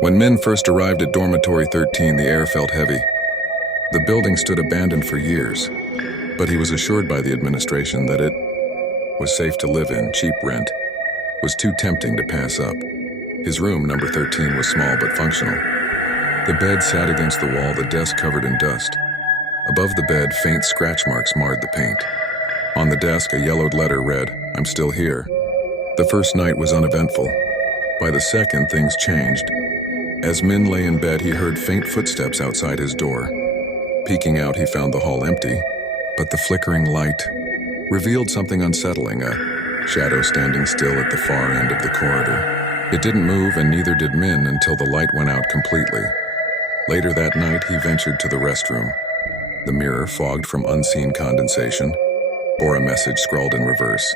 When Min first arrived at Dormitory 13, the air felt heavy. The building stood abandoned for years, but he was assured by the administration that it was safe to live in. Cheap rent was too tempting to pass up. His room, number 13, was small but functional. The bed sat against the wall, the desk covered in dust. Above the bed, faint scratch marks marred the paint. On the desk, a yellowed letter read, "I'm still here." The first night was uneventful. By the second, things changed. As Min lay in bed, he heard faint footsteps outside his door. Peeking out, he found the hall empty, but the flickering light revealed something unsettling, a shadow standing still at the far end of the corridor. It didn't move, and neither did Min until the light went out completely. Later that night, he ventured to the restroom. The mirror, fogged from unseen condensation, bore a message scrawled in reverse.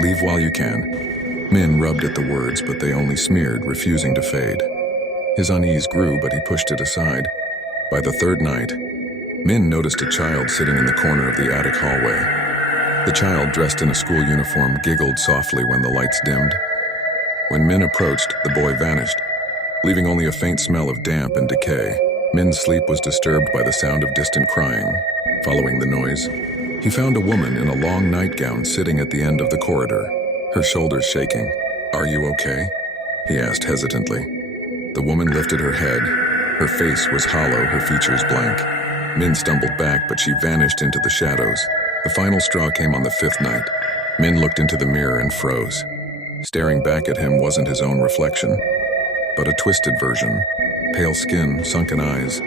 "Leave while you can." Min rubbed at the words, but they only smeared, refusing to fade. His unease grew, but he pushed it aside. By the third night, Min noticed a child sitting in the corner of the attic hallway. The child, dressed in a school uniform, giggled softly when the lights dimmed. When Min approached, the boy vanished, leaving only a faint smell of damp and decay. Min's sleep was disturbed by the sound of distant crying. Following the noise, he found a woman in a long nightgown sitting at the end of the corridor, her shoulders shaking. "Are you okay?" he asked hesitantly. The woman lifted her head. Her face was hollow, her features blank. Min stumbled back, but she vanished into the shadows. The final straw came on the fifth night. Min looked into the mirror and froze. Staring back at him wasn't his own reflection, but a twisted version. Pale skin, sunken eyes,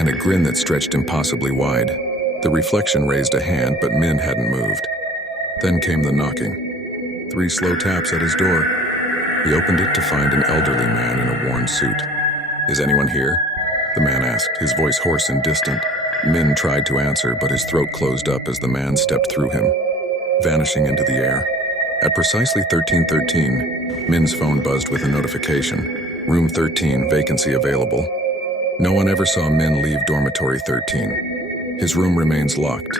and a grin that stretched impossibly wide. The reflection raised a hand, but Min hadn't moved. Then came the knocking. 3 slow taps at his door. He opened it to find an elderly man in a worn suit. "Is anyone here?" the man asked, his voice hoarse and distant. Min tried to answer, but his throat closed up as the man stepped through him, vanishing into the air. At precisely 13:13, Min's phone buzzed with a notification. "Room 13, vacancy available." No one ever saw Min leave Dormitory 13. His room remains locked,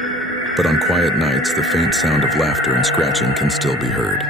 but on quiet nights, the faint sound of laughter and scratching can still be heard.